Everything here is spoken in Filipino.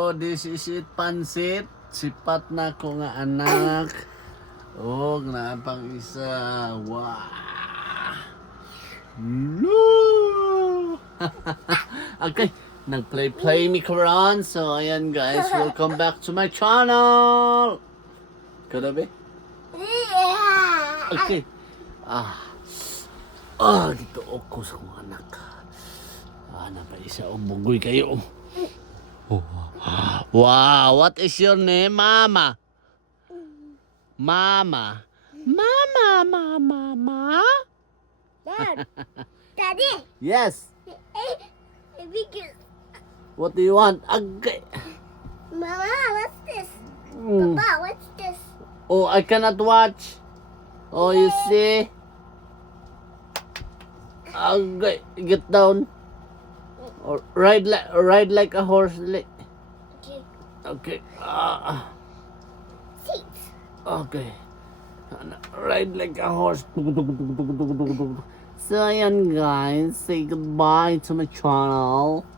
Oh, this is it, pansit. Sipat na ko nga anak. Oh, na pang isa. Wow. No. Okay, nag-play me karon. So, ayan guys, welcome back to my channel. Kadabi? Okay. Dito ako sa kong anak. Napaisa o bugoy kayo. Oh. Wow, what is your name, Mama? Mama. Mama. Dad, Daddy, Yes. because What do you want? Agay. Mama, what's this? Mm. Papa, what's this? Oh, I cannot watch. Oh, you see? Agay. Get down. Or ride like a horse. Okay, Okay. seats. Okay. Ride like a horse. So, ayan guys. Say goodbye to my channel.